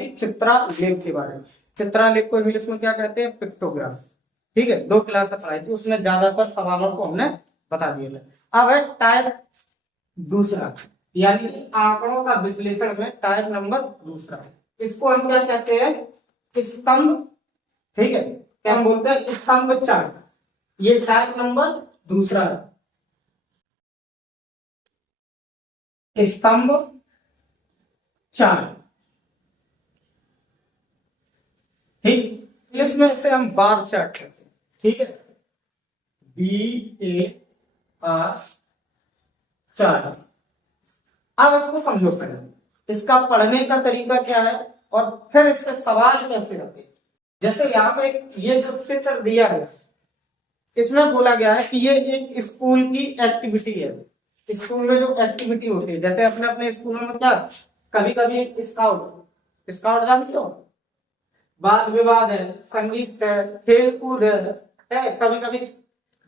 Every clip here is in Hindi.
कि चित्रालेख के बारे में। चित्रालेख को इंग्लिश में क्या कहते हैं? पिक्टोग्राम। ठीक है, 2 क्लास पढ़ाई थी, उसमें ज्यादातर सवालों को हमने बता दिया था। अब है टाइप दूसरा, यानी कि आंकड़ों का विश्लेषण में टाइप नंबर दूसरा। इसको हम क्या कहते हैं? स्तंभ। ठीक है, क्या बोलते हैं? स्तंभ चार्ट। ये टाइप नंबर दूसरा है, स्तंभ चार्ट। ठीक, इसमें इसे हम बार चार्ट कहते हैं। ठीक है, BAR चार्ट। अब इसको समझो पहले, इसका पढ़ने का तरीका क्या है और फिर इसके सवाल कैसे आते हैं। जैसे यहाँ पे ये जो चित्र दिया है, इसमें बोला गया है कि ये एक स्कूल की एक्टिविटी है। स्कूल में जो एक्टिविटी होती है, जैसे अपने अपने स्कूलों में क्या कभी कभी स्काउट, स्काउट जानते हो, वाद विवाद है, संगीत है, खेल कूद है, कभी कभी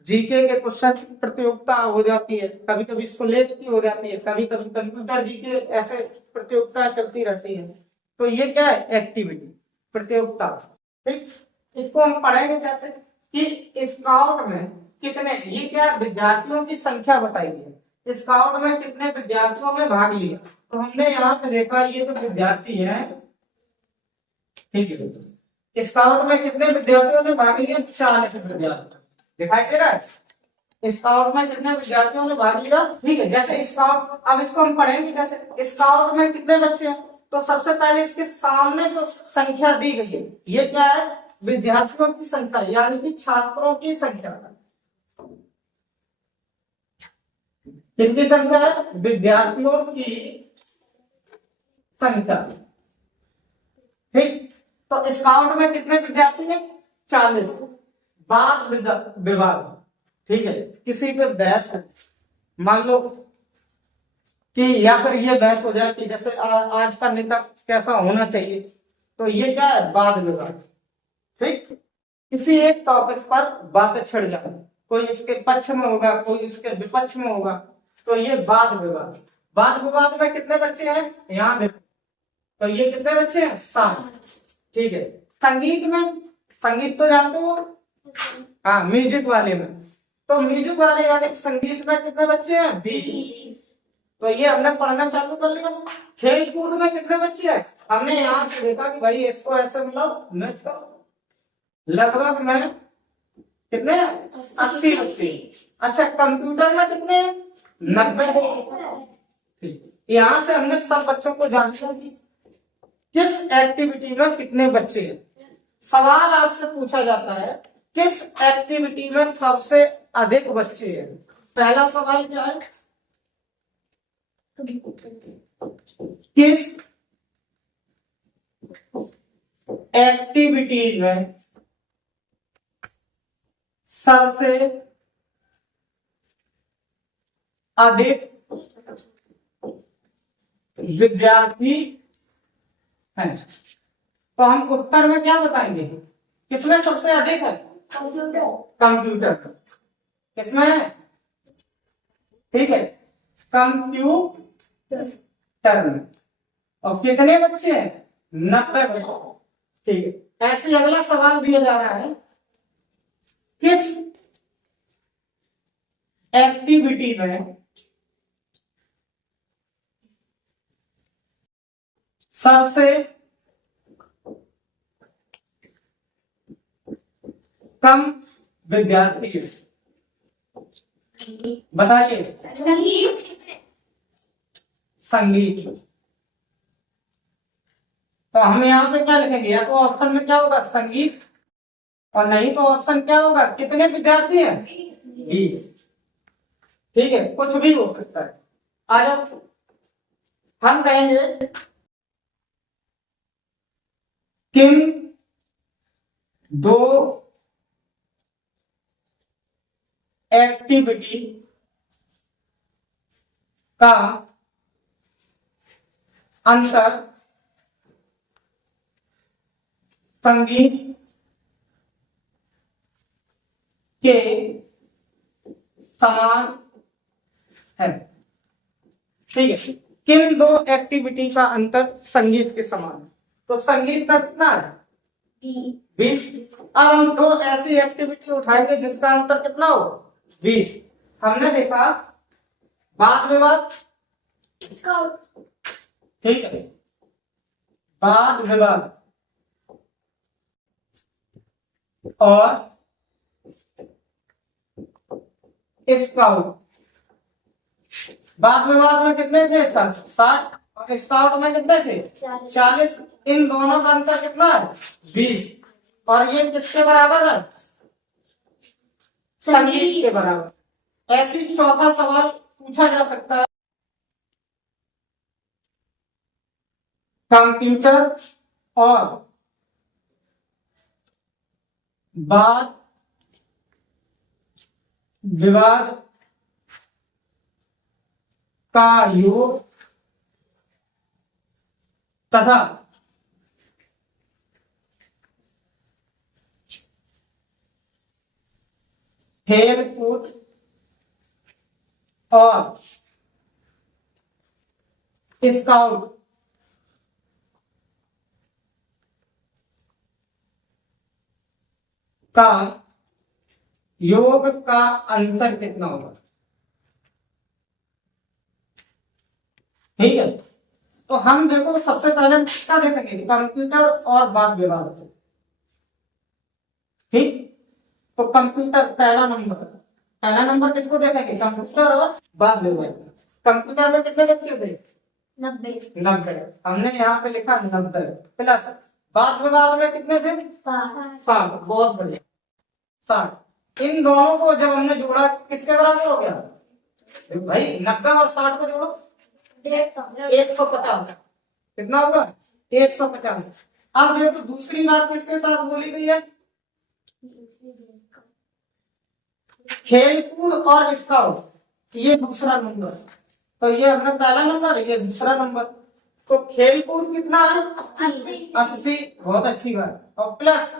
जीके के क्वेश्चन की प्रतियोगिता हो जाती है, कभी कभी सुलेख की हो जाती है, कभी कभी कंप्यूटर जीके, ऐसे प्रतियोगिता चलती रहती है। तो ये क्या है? एक्टिविटी, प्रतियोगिता। ठीक, इसको हम पढ़ेंगे कैसे कि स्काउट में कितने, ये क्या विद्यार्थियों की संख्या बताई है, स्काउट में कितने विद्यार्थियों ने भाग लिया। तो हमने यहाँ पे देखा ये जो विद्यार्थी है, ठीक है, स्काउट में कितने विद्यार्थियों ने भाग लिया? 40 विद्यार्थी। दिखाई दे रहा है? स्काउट में कितने विद्यार्थियों ने भाग लिया। ठीक है, जैसे स्काउट, अब इसको हम पढ़ेंगे कैसे, स्काउट में कितने बच्चे हैं। तो सबसे पहले इसके सामने जो संख्या दी गई है, ये क्या है? विद्यार्थियों की संख्या, यानी कि छात्रों की संख्या। किसकी संख्या है? विद्यार्थियों की संख्या। ठीक, तो स्काउट में कितने विद्यार्थी हैं? 40। वाद विवाद, ठीक है, किसी पे बहस, मान लो कि या फिर ये बहस हो जाए कि जैसे आज का नेता कैसा होना चाहिए, तो ये क्या है? वाद विवाद। ठीक, किसी एक टॉपिक पर बातें छिड़ जाए, कोई इसके पक्ष में होगा, कोई इसके विपक्ष में होगा, तो ये वाद विवाद। वाद विवाद में कितने बच्चे हैं? यहाँ देखो, तो ये कितने बच्चे हैं? 7। ठीक है, संगीत में, संगीत तो जानते हो, हाँ, म्यूजिक वाले में, तो म्यूजिक वाले यानी संगीत में कितने बच्चे हैं? 20। तो ये हमने पढ़ना चालू कर लिया। खेल कूद में कितने बच्चे हैं? हमने यहाँ से देखा कि भाई इसको ऐसे मतलब मैच करो, लगभग में कितने? 80। अच्छा, कंप्यूटर में कितने? 90। यहाँ से हमने सब बच्चों को जान लिया कि किस एक्टिविटी में कितने बच्चे हैं। सवाल आपसे पूछा जाता है किस एक्टिविटी में सबसे अधिक बच्चे हैं। पहला सवाल क्या है? किस एक्टिविटी में सबसे अधिक विद्यार्थी हैं? तो हम उत्तर में क्या बताएंगे? किसमें सबसे अधिक है? कंप्यूटर। किसमें है? ठीक है, कंप्यूटर में। और कितने बच्चे हैं? 90 बच्चे। ठीक है, ऐसे अगला सवाल दिया जा रहा है, किस एक्टिविटी में सबसे कम विद्यार्थी है? बताइए। संगीत। तो हम यहाँ पे क्या लिखेंगे? या तो ऑप्शन में क्या होगा? संगीत, और नहीं तो ऑप्शन क्या होगा? कितने विद्यार्थी हैं? 20। ठीक है, कुछ भी हो सकता है। आ जाओ, हम कहेंगे किन 2 एक्टिविटी का अंतर संगीत के समान है। ठीक है, किन 2 एक्टिविटी का अंतर संगीत के समान है? तो संगीत का कितना है 20। अब हम दो ऐसी एक्टिविटी उठाएंगे जिसका अंतर कितना हो 20। हमने देखा वाद विवाद, ठीक है, वाद विवाद और स्काउट। वाद विवाद में कितने थे 60 और स्काउट में कितने थे 40। इन दोनों का अंतर कितना है 20 और ये किसके बराबर है संगीत के बराबर। ऐसे चौथा सवाल पूछा जा सकता है। कंप्यूटर और वाद विवाद का योग तथा खेल कूद और स्काउट का योग का अंतर कितना होगा। ठीक है, तो हम देखो सबसे पहले किसका देखेंगे कंप्यूटर और वाद विवाद। ठीक, तो कंप्यूटर पहला नंबर किसको देखेंगे कंप्यूटर और वाद विवाद। कंप्यूटर में कितने बच्चे थे 90। हमने यहाँ पे लिखा 90 प्लस वाद विवाद में कितने थे 60। बहुत बढ़िया 60। इन दोनों को जब हमने जोड़ा किसके बराबर हो गया भाई 90 और 60 को जोड़ो 150। कितना होगा 150। अब देखो दूसरी बात किसके साथ बोली गई है खेलकूद और स्काउट। ये दूसरा नंबर, तो ये अपना पहला नंबर, ये दूसरा नंबर। तो खेलकूद कितना है 80। बहुत अच्छी बात। और प्लस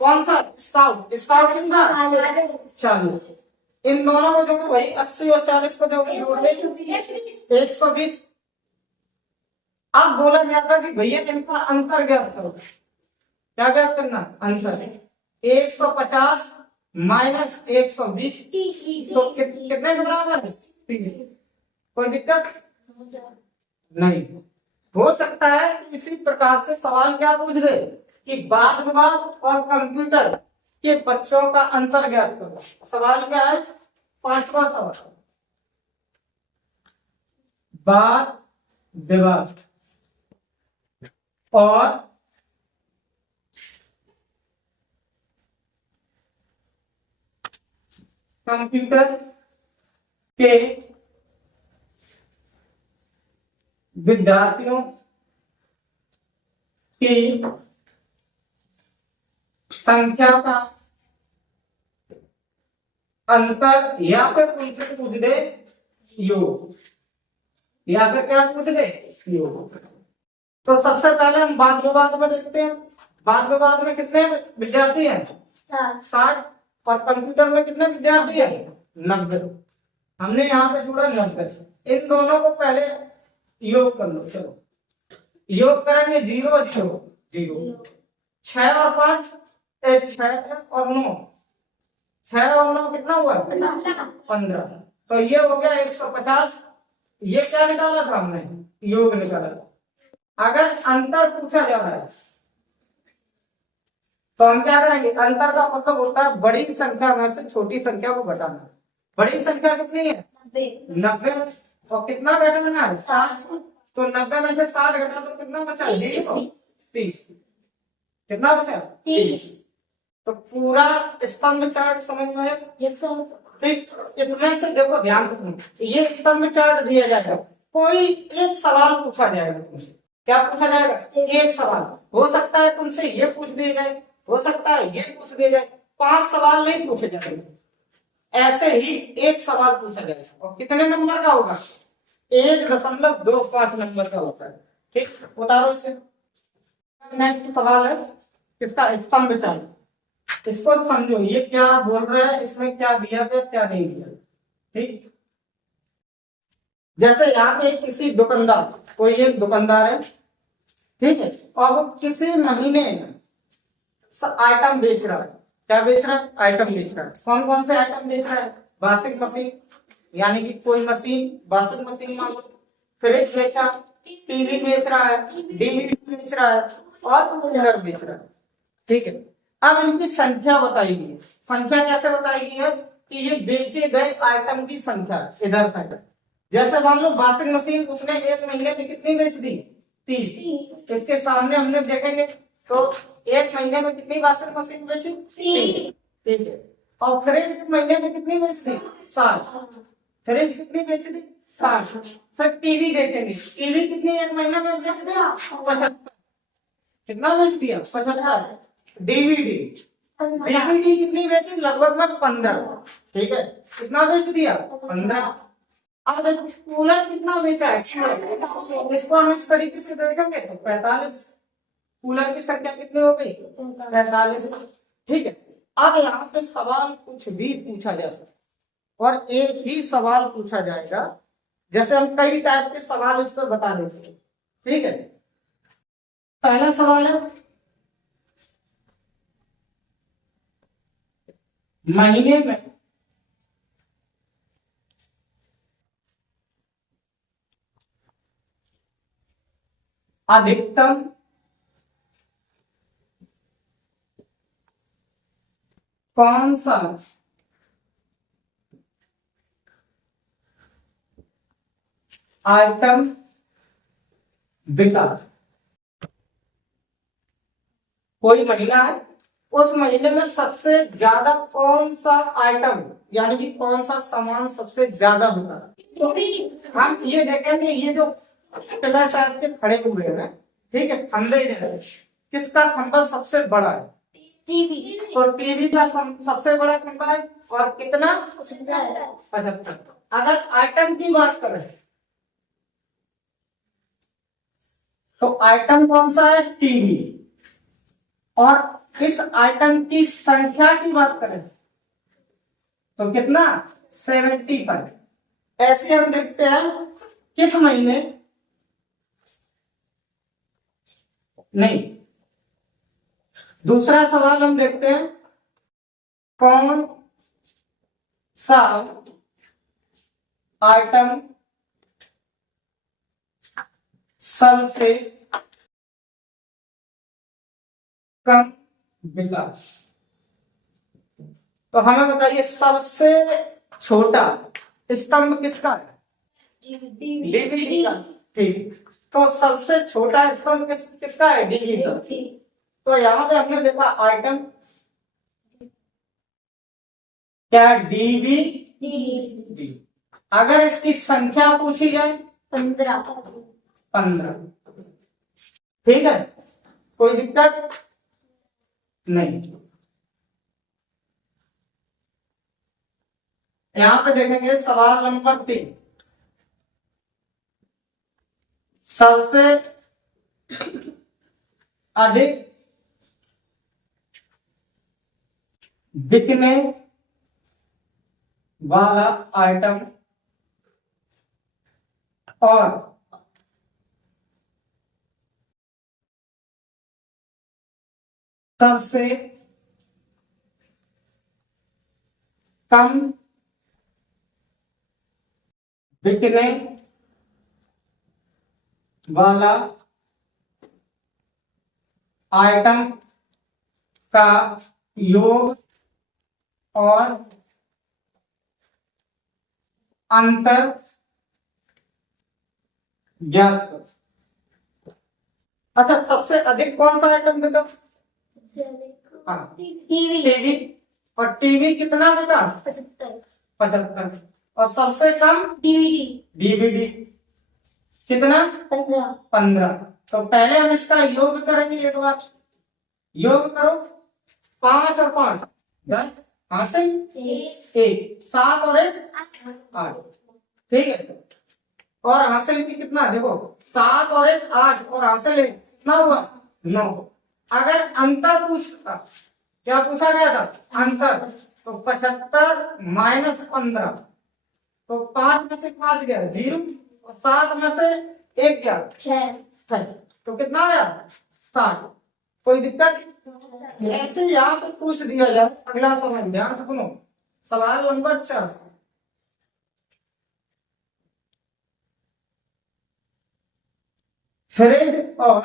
कौन सा स्काउट कितना 40। इन दोनों को जोड़ो भाई 80 और 40 को जोड़ो 120। अब बोला जाता कि भैया इनका अंतर ज्ञात करो। क्या ज्ञात करना अंतर 150 माइनस 120 तो कितने के बराबर है 30। कोई दिक्कत नहीं। हो सकता है इसी प्रकार से सवाल क्या पूछ गए कि वाद विवाद और कंप्यूटर के बच्चों का अंतर ज्ञात करो। सवाल क्या है पांचवा सवाल वाद विवाद और कंप्यूटर के विद्यार्थियों की संख्या का अंतर या फिर उनसे पूछ दे योग, या फिर क्या पूछ दे योग। तो सबसे पहले हम वाद विवाद में देखते हैं। वाद विवाद में कितने विद्यार्थी हैं 60 और कंप्यूटर में कितने विद्यार्थी हैं 90। हमने यहाँ पे जोड़ा 90। इन दोनों को पहले योग कर लो। चलो योग करेंगे 0 0 0 6 और 5 6 और 9 6 और 9 कितना हुआ 15। तो ये हो गया 150। ये क्या निकाला था हमने योग निकाला था। अगर अंतर पूछा जा रहा है तो हम क्या करेंगे अंतर का मतलब होता है बड़ी संख्या में से छोटी संख्या को घटाना। बड़ी संख्या कितनी है 90 और कितना घटाना है 60। तो 90 में से 60 घटा तो कितना बचा 30। कितना बचा 30। तो पूरा स्तंभ चार्ट समझ में आया। ठीक, इसमें से देखो ध्यान से सुनो। ये स्तंभ चार्ट दिया जाएगा, कोई एक सवाल पूछा जाएगा तुमसे। क्या पूछा जाएगा एक सवाल। हो सकता है तुमसे ये पूछ दिया जाए, हो सकता है ये पूछ दिया जाए। 5 सवाल नहीं पूछे जाएंगे, ऐसे ही एक सवाल पूछा जाएगा। और कितने नंबर का होगा 1.25 नंबर का होता है। ठीक, उतारो इसे। नेक्स्ट सवाल है किसका स्तंभ चार्ट। इसको समझो ये क्या बोल रहा है, इसमें क्या दिया गया क्या नहीं दिया। ठीक, जैसे यहाँ पे किसी दुकानदार, कोई एक दुकानदार है, ठीक है, और वो किसी महीने आइटम बेच रहा है। क्या बेच रहा है? आइटम बेच रहा है। कौन कौन से आइटम बेच रहा है? वॉशिंग मशीन, यानी कि कोई मशीन, वॉशिंग मशीन मान लो, फ्रिज बेचा, टीवी बेच रहा है, डीवीडी बेच रहा है और कूलर बेच रहा है। ठीक है, अब इनकी संख्या बताई गई है। संख्या कैसे बताई गई है कि ये बेचे गए आइटम की संख्या इधर साइड। जैसे मान लो वॉशिंग मशीन उसने एक महीने में कितनी बेच दी? 30। इसके सामने हमने देखेंगे तो एक महीने में कितनी वॉशिंग मशीन बेची? 30। ठीक है, और फ्रिज एक महीने में कितनी बेचती? 60। फ्रिज कितनी बेच दी? 60। फिर टीवी देखेंगे, टीवी कितनी एक महीने में बेच दिया? 75। कितना बेच दिया? 75। डीवीडी, डीवीडी कितनी बेची? लगभग 15। ठीक है, कितना बेच दिया? 15। अब देखो कूलर कितना बेचा है? इसको हम इस तरीके से देखेंगे तो 45। कूलर की संख्या कितनी हो गई? 45। ठीक है, अब यहाँ पे सवाल कुछ भी पूछा जा सकता और एक ही सवाल पूछा जाएगा। जैसे हम कई टाइप के सवाल इस पर बता देते हैं। ठीक है, पहला सवाल है महीने में अधिकतम कौन सा आइटम बिका? कोई महीना है, उस महीने में सबसे ज्यादा कौन सा आइटम यानी कि कौन सा सामान सबसे ज्यादा बिका? हम ये देखेंगे, ये जो पिलर टाइप के खड़े हुए हैं, ठीक है, खंबे जैसे, किसका खंबा सबसे बड़ा है? टीवी। तो टीवी का सबसे बड़ा खंबा है और कितना? 75। अगर आइटम की बात करें तो आइटम कौन सा है? टीवी। और इस आइटम की संख्या की बात करें तो कितना? 75। ऐसे हम देखते हैं किस महीने? नहीं, दूसरा सवाल हम देखते हैं कौन सा आइटम सबसे कम बिका? तो हमें बताइए सबसे छोटा स्तंभ किसका है? डीवीडी का। ठीक, तो सबसे छोटा स्तंभ किसका है? डीवीडी का। तो यहाँ पे हमने देखा आइटम क्या? डीवीडी। अगर इसकी संख्या पूछी जाए 15। ठीक है, कोई दिक्कत नहीं। यहां पे देखेंगे सवाल नंबर 3, सबसे अधिक बिकने वाला आइटम और सबसे कम बिकने वाला आइटम का योग और अंतर ज्ञात करो। अच्छा, सबसे अधिक कौन सा आइटम बिका? टीवी। और टीवी कितना बिका? 75। और सबसे कम? डीवीडी कितना? 15। तो पहले हम इसका योग करेंगे एक बार। योग करो, 5 और 5 10, हासिल 1, 7 और 1 8। ठीक है, और हासिल की कितना? देखो 7 और 1 8 और हासिल 1 कितना हुआ? 9। अगर अंतर पूछता, क्या पूछा गया था? अंतर। तो 75 माइनस 15, तो 5 में से 5 गया 0 और 7 में से 1 गया 6। तो कितना आया? 60। कोई दिक्कत? ऐसे यहाँ पे पूछ दिया जाए अगला सवाल, ध्यान से सुनो, सवाल नंबर 4। फ्रिज और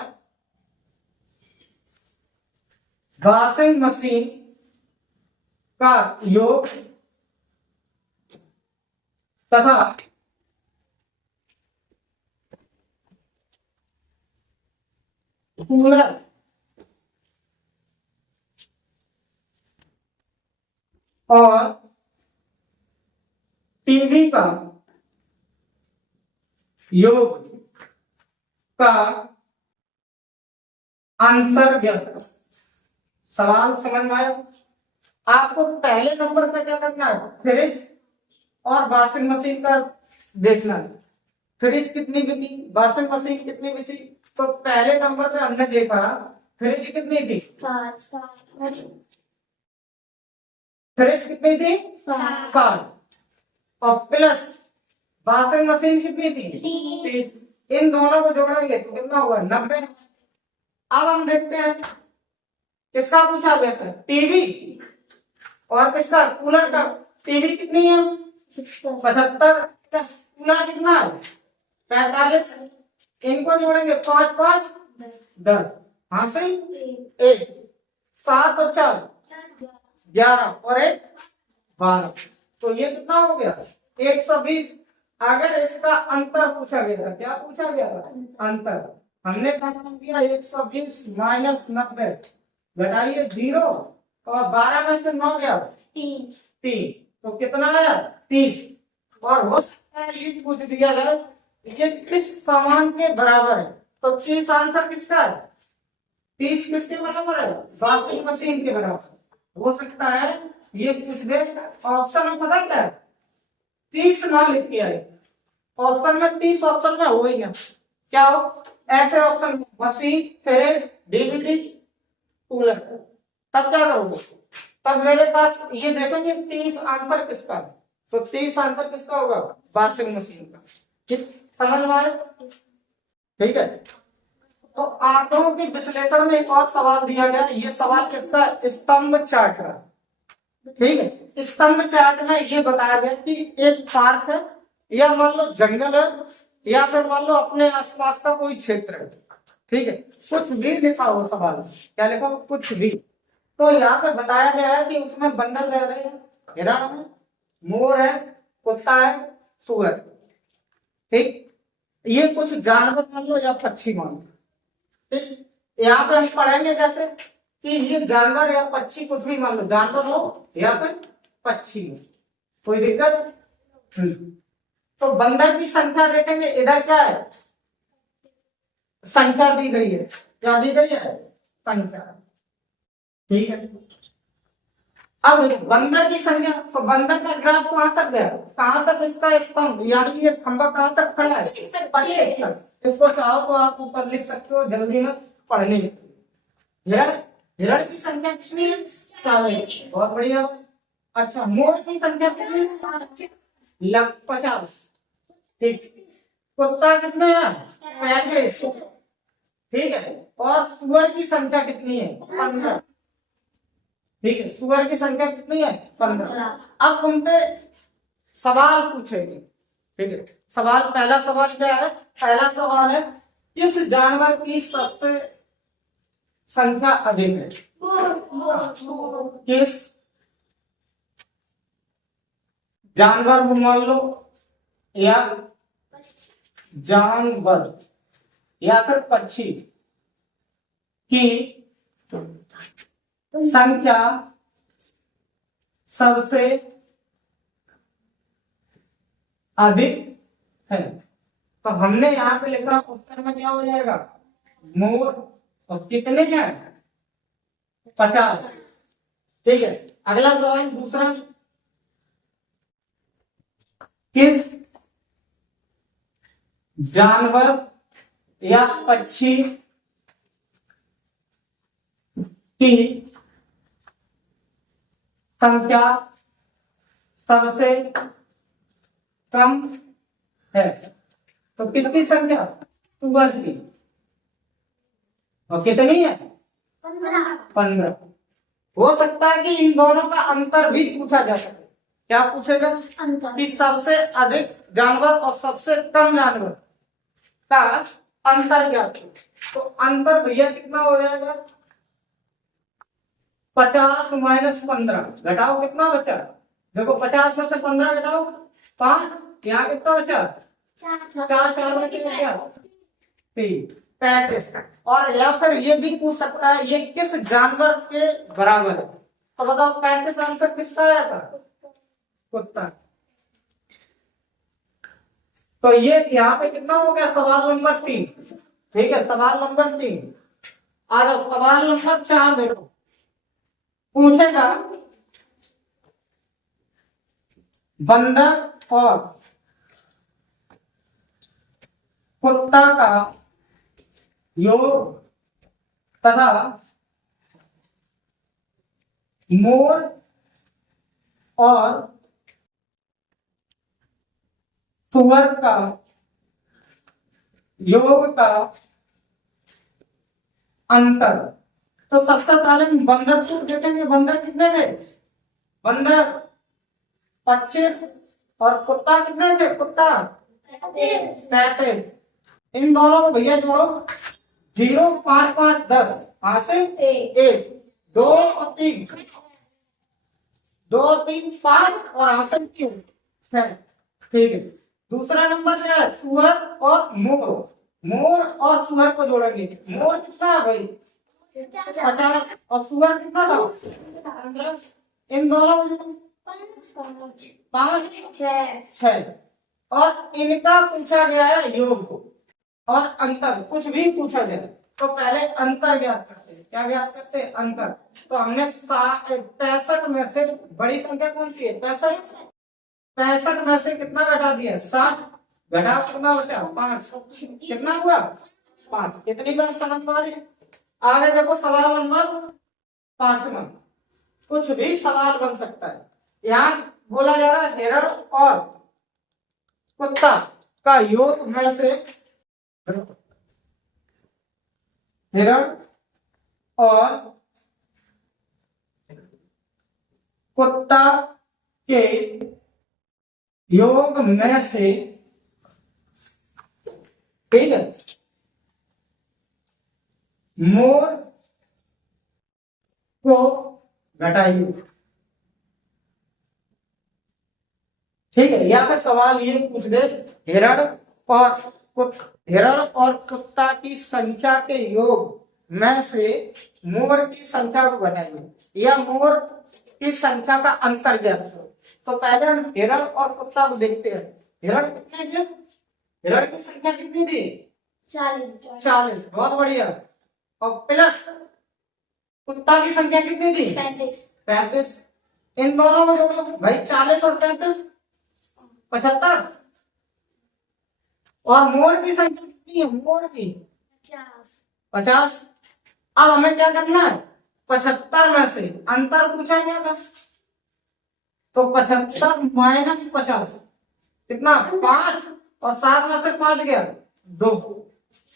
वॉशिंग मशीन का योग तथा कूलर और टीवी का योग का अंतर्गत। सवाल समझ में आया? आपको पहले नंबर पे क्या करना है, फ्रिज और वॉशिंग मशीन का देखना है। फ्रिज कितनी बिकी, वॉशिंग मशीन कितनी बिकी। तो पहले नंबर पे हमने देखा फ्रिज कितनी थी, फ्रिज कितनी थी 60, और प्लस वॉशिंग मशीन कितनी थी 30। इन दोनों को जोड़ेंगे तो कितना हुआ 90। अब हम देखते हैं किसका पूछा गया था, टीवी और किसका, कूलर का। टीवी कितनी है 75, प्लस कूलर कितना है 45। इनको जोड़ेंगे 5 5 10, हाँ सही 1 7 और 4 11 और 1 12। तो ये कितना हो गया 120। अगर इसका अंतर पूछा गया था, क्या पूछा गया था अंतर, हमने क्या काम किया 120 माइनस 90 घटाइए 0, और 12 में से 9 गया 3, तो कितना आया 30। और हो सकता है ये पूछ दिया जाए ये किस समान के बराबर है, तो 30 आंसर किसका है, 30 किसके बराबर है, वॉशिंग मशीन के बराबर। हो सकता है ये पूछ दे ऑप्शन में, पता क्या है 30 ना लिख के आए ऑप्शन में, 30 ऑप्शन में हो ही ना, क्या हो ऐसे ऑप्शन में मशीन, फ्रिज, डीवीडी, कूलर, तब क्या करोगे, तब मेरे पास ये देखेंगे 30 आंसर किसका है, तो 30 आंसर किसका होगा वॉशिंग मशीन का। ठीक, समझ में आए? ठीक है। तो आंकड़ों के विश्लेषण में एक और सवाल दिया गया, ये सवाल किसका, स्तंभ चार्ट का। ठीक है, स्तंभ चार्ट में ये बताया गया कि एक पार्क है, या मान लो जंगल है, या फिर मान लो अपने आसपास का कोई क्षेत्र है। ठीक है, कुछ भी लिखा हो सवाल, क्या लिखा हो, कुछ भी। तो यहाँ पे बताया गया है कि उसमें बंदर रह रहे हैं, हिरण है, मोर है, कुत्ता है, सुअर। ठीक, ये कुछ जानवर मान लो या पक्षी मान लो। ठीक, यहाँ पे हम पढ़ेंगे कैसे कि ये जानवर या पक्षी कुछ भी मान लो, जानवर हो या फिर पक्षी हो, कोई दिक्कत। तो बंदर की संख्या देखेंगे, इधर क्या है संख्या दी गई है, क्या दी गई है संख्या। ठीक है, अब बंदर की संख्या, तो बंदर का ग्राफ कहां तक गया, कहां तक इसका स्तंभ यानी ये खंभा कहां तक खड़ा है 25 तक। इसको चाहो तो आप ऊपर लिख सकते हो जल्दी में पढ़ने में। हिरण, हिरण की संख्या कितनी है 40, बहुत बढ़िया। अच्छा, मोर की संख्या कितनी है 50। ठीक, कुत्ता कितने हैं 35। ठीक है, और सुअर की संख्या कितनी है 15। ठीक है, सुअर की संख्या कितनी है 15। अब उनपे सवाल पूछेंगे। ठीक है, सवाल, पहला सवाल क्या है, पहला सवाल है किस जानवर की सबसे संख्या अधिक है, किस जानवर को मान लो, या जानवर या फिर पक्षी की संख्या सबसे अधिक है। तो हमने यहाँ पे लिखा, उत्तर में क्या हो जाएगा मोर, और कितने हैं 50। ठीक है, अगला सवाल दूसरा, किस जानवर या पक्षी की संख्या सबसे कम है, तो किसकी संख्या सुअर की। और कितनी है? 15। हो सकता है कि इन दोनों का अंतर भी पूछा जा सके। क्या पूछेगा? कि सबसे अधिक जानवर और सबसे कम जानवर का अंतर क्या है। तो अंतर भैया कितना हो जाएगा? 50 माइनस 15 घटाओ, कितना बचा? देखो 50 में से 15 घटाओ 5, यहाँ कितना बचा? 4 में से क्या? 3, 35। और या फिर ये भी पूछ सकता है ये किस जानवर के बराबर है। तो बताओ 35 आंसर किसका आया था? कुत्ता। तो ये यहाँ पे कितना हो गया? सवाल नंबर 3। ठीक है, सवाल नंबर 3। आ जाओ सवाल नंबर 4। देखो पूछेगा बंदर और कुत्ता का योग तथा मोर और सुअर का योग का अंतर। तो सबसे पहले हम बंदर को देखेंगे। बंदर कितने थे? बंदर 25 और कुत्ता कितने थे? कुत्ता 37। इन दोनों को भैया जोड़ो। 0 5 5 10, यहां से 1 2 और 3, 2 3 5 और यहां से 6। ठीक है, दूसरा नंबर क्या है? सुअर और मोर। मोर और सुअर को जोड़ेंगे। मोर कितना है भाई? 50 और सुअर कितना था? 15। इन दोनों को 5 6 और इनका पूछा गया है योग और अंतर। कुछ भी पूछा जाए तो पहले अंतर ज्ञात करते हैं। क्या ज्ञात करते हैं? अंतर। तो हमने 65 में से बड़ी संख्या कौन सी है? 65। 65 में से कितना घटा दिया? 7। घटा कितना बचा? 5। कितना हुआ? 5। कितनी बार समझ में आ रही है? आगे देखो सवाल नंबर 5। कुछ भी सवाल बन सकता है। यहाँ बोला जा रहा है हिरण और कुत्ता का योग में से हिरण और कुत्ता के योग में से, ठीक है, मोर को घटाइए। ठीक है, या फिर सवाल ये पूछ दे हिरण और कुत्ता की संख्या के योग में से मोर की संख्या को घटाइए या मोर की संख्या का अंतर ज्ञात करो। तो पहले हम हिरण और कुत्ता को देखते हैं। हिरण कितने थे? हिरण की संख्या कितनी थी? 40। बहुत बढ़िया। और प्लस कुत्ता की संख्या कितनी थी? 35। इन दोनों में जोड़ो भाई, 40 और 35 75। और मोर की संख्या कितनी है? मोर की 50। अब हमें क्या करना है? 75 में से अंतर पूछा गया था। तो 75 माइनस 50 कितना? 5। और 7 में से 5 गया 2,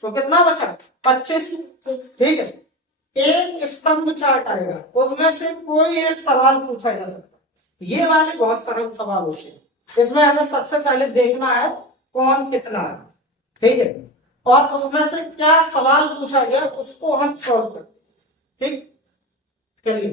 तो कितना बचा? 25। ठीक है, एक स्तंभ चार्ट आएगा, उसमें से कोई एक सवाल पूछा जा सकता है। ये वाले बहुत सरल सवाल होते हैं। इसमें हमें सबसे पहले देखना है कौन कितना है। ठीक है, और उसमें से क्या सवाल पूछा गया उसको हम सॉल्व करते हैं। ठीक, चलिए।